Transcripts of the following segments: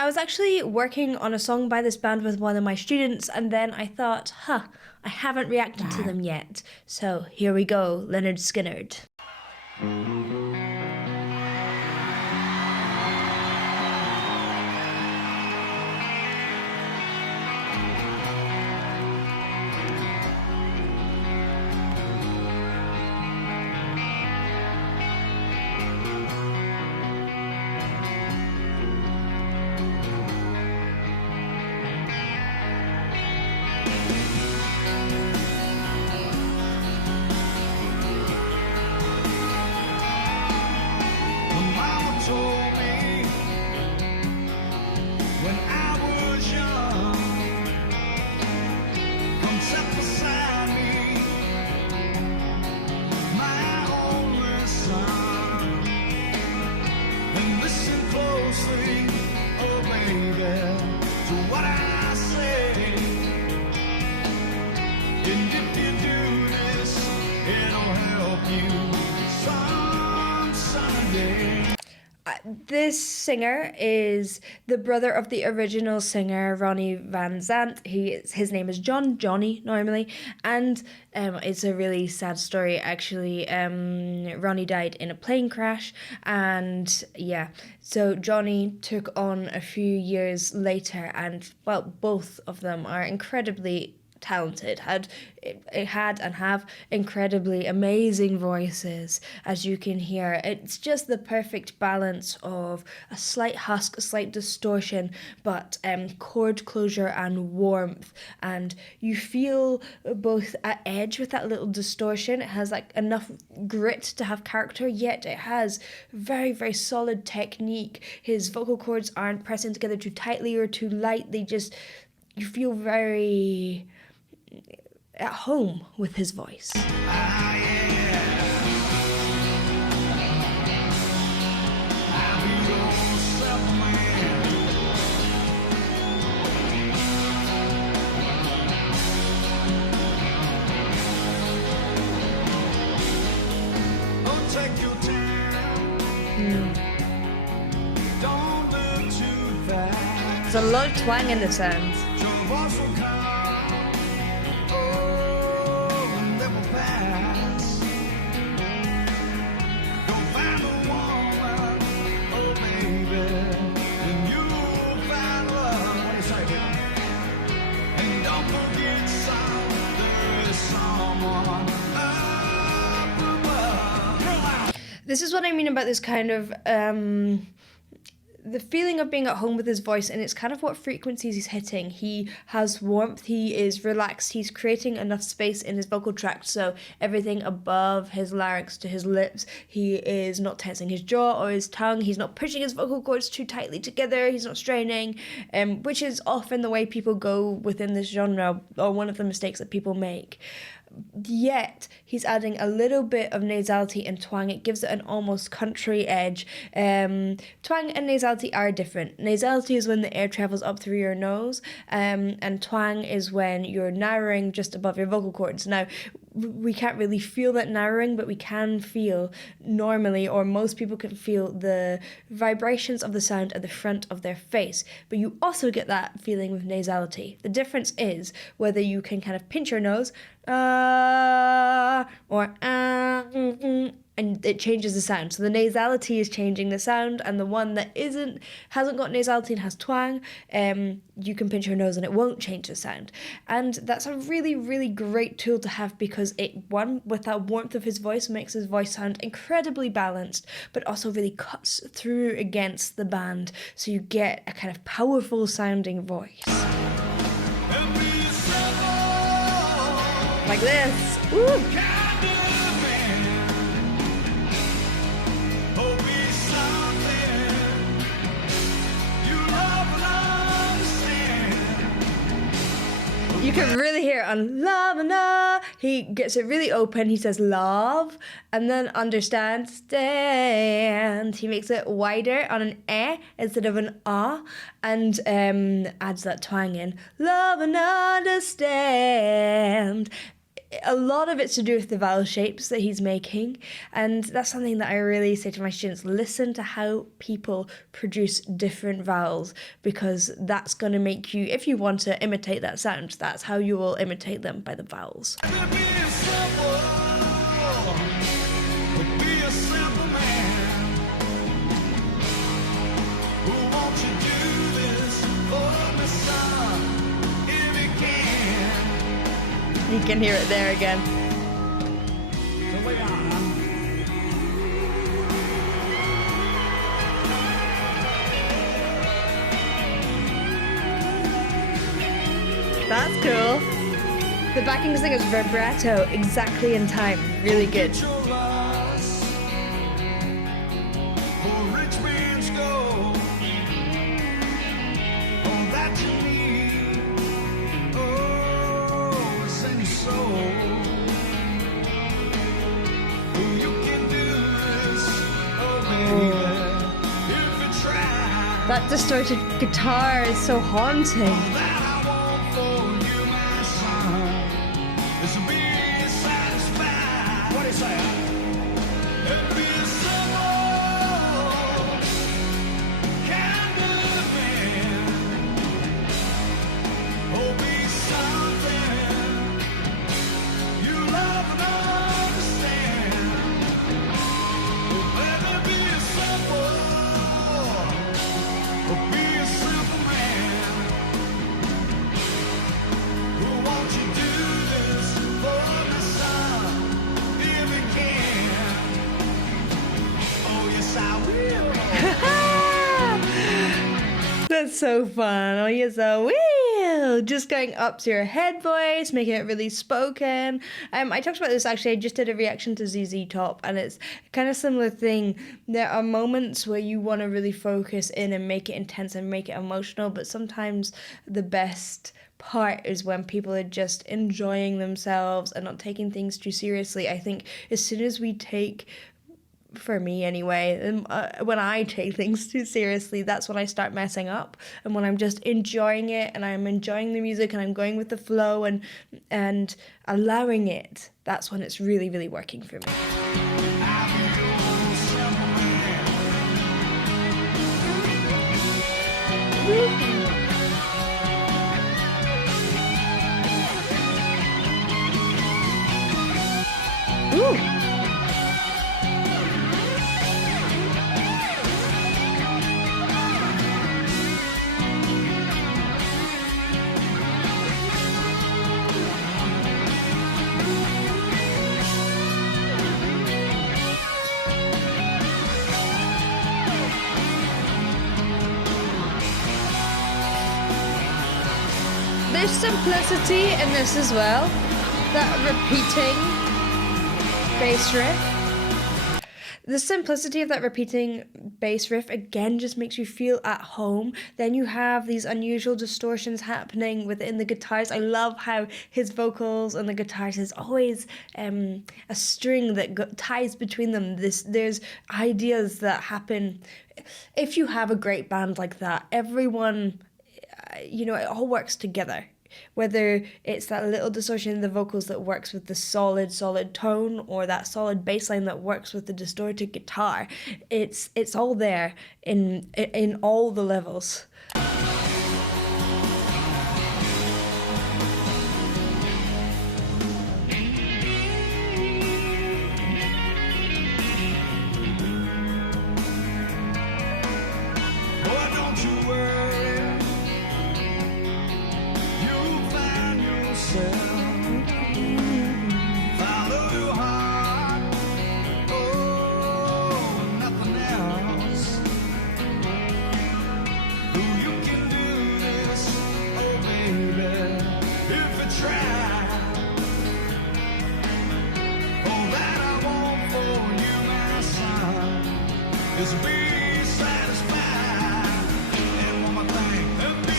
I was actually working on a song by this band with one of my students, and then I thought, I haven't reacted to them yet. So here we go, Lynyrd Skynyrd. This singer is the brother of the original singer, Ronnie Van Zant. His name is Johnny normally, and it's a really sad story actually. Ronnie died in a plane crash, and so Johnny took on a few years later, and well, both of them are incredibly talented, had and have incredibly amazing voices. As you can hear, it's just the perfect balance of a slight husk, a slight distortion, but chord closure and warmth, and you feel both at edge with that little distortion. It has like enough grit to have character, yet it has very, very solid technique. His vocal cords aren't pressing together too tightly or too light. You feel very at home with his voice. There's a lot of twang in the sounds. This is what I mean about this kind of the feeling of being at home with his voice, and it's kind of what frequencies he's hitting. He has warmth, he is relaxed, he's creating enough space in his vocal tract, so everything above his larynx to his lips, he is not tensing his jaw or his tongue, he's not pushing his vocal cords too tightly together, he's not straining, which is often the way people go within this genre, or one of the mistakes that people make. Yet he's adding a little bit of nasality and twang. It gives it an almost country edge. Twang and nasality are different. Nasality is when the air travels up through your nose, and twang is when you're narrowing just above your vocal cords. Now, we can't really feel that narrowing, but we can feel normally, or most people can feel the vibrations of the sound at the front of their face. But you also get that feeling with nasality. The difference is whether you can kind of pinch your nose, or and it changes the sound. So the nasality is changing the sound, and the one that hasn't got nasality and has twang, you can pinch your nose and it won't change the sound. And that's a really, really great tool to have, because with that warmth of his voice, makes his voice sound incredibly balanced, but also really cuts through against the band, so you get a kind of powerful sounding voice. Like this. Woo! You can really hear it on love and love. He gets it really open. He says love and then understand, stand. He makes it wider on an eh instead of an ah, and adds that twang in. Love and understand. a lot of it's to do with the vowel shapes that he's making, and that's something that I really say to my students: listen to how people produce different vowels, because that's going to make you, if you want to imitate that sound, that's how you will imitate them, by the vowels. You can hear it there again. That's cool. The backing thing is vibrato, exactly in time. Really good. That distorted guitar is so haunting. That's so fun. Oh, yes, I will. Just going up to your head voice, making it really spoken. I talked about this, actually. I just did a reaction to ZZ Top, and it's kind of similar thing. There are moments where you want to really focus in and make it intense and make it emotional, but sometimes the best part is when people are just enjoying themselves and not taking things too seriously. I think as soon as we take, for me anyway, when I take things too seriously, that's when I start messing up. And when I'm just enjoying it and I'm enjoying the music and I'm going with the flow and allowing it, that's when it's really, really working for me. Ooh. There's simplicity in this as well. That repeating bass riff. The simplicity of that repeating bass riff again just makes you feel at home. Then you have these unusual distortions happening within the guitars. I love how his vocals and the guitars is always a string that ties between them. There's ideas that happen. If you have a great band like that, everyone, it all works together. Whether it's that little distortion in the vocals that works with the solid tone, or that solid bass line that works with the distorted guitar, it's all there in all the levels.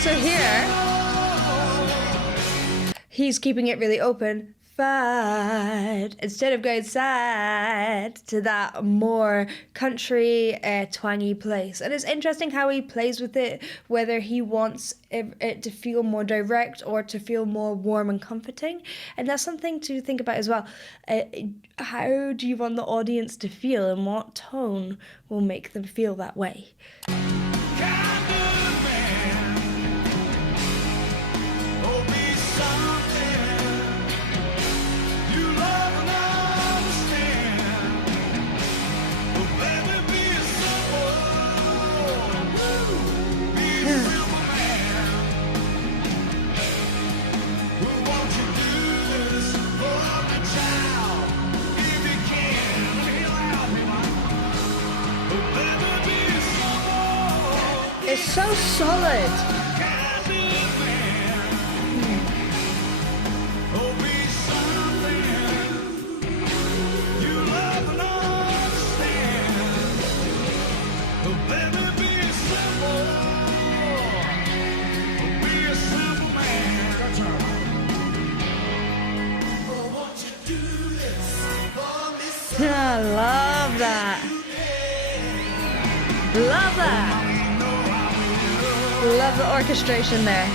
So here, he's keeping it really open. satisfied instead of going sad to that more country twangy place. And it's interesting how he plays with it, whether he wants it to feel more direct or to feel more warm and comforting. And that's something to think about as well. How do you want the audience to feel, and what tone will make them feel that way? It's so solid. I love that. Love that. Love the orchestration there.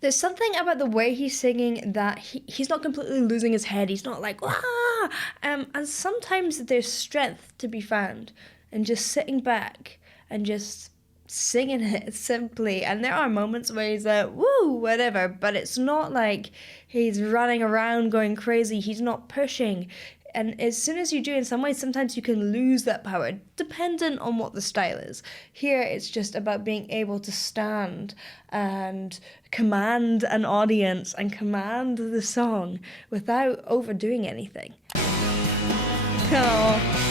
There's something about the way he's singing that he's not completely losing his head. He's not like, ah! And sometimes there's strength to be found in just sitting back and just singing it simply. And there are moments where he's like, woo, whatever. But it's not like he's running around going crazy. He's not pushing. And as soon as you do, in some ways, sometimes you can lose that power, dependent on what the style is. Here, it's just about being able to stand and command an audience and command the song without overdoing anything. Oh.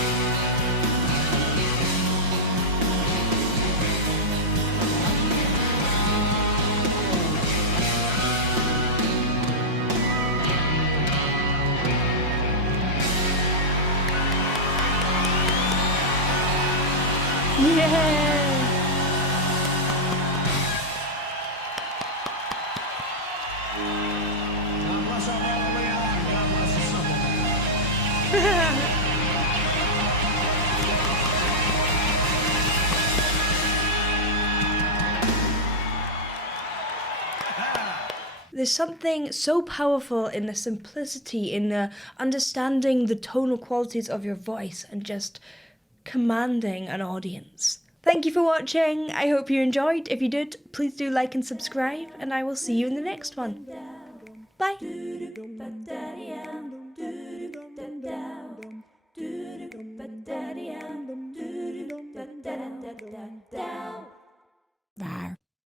Yeah. There's something so powerful in the simplicity, in the understanding the tonal qualities of your voice and just commanding an audience. Thank you for watching. I hope you enjoyed. If you did, please do like and subscribe, and I will see you in the next one. Bye. Var.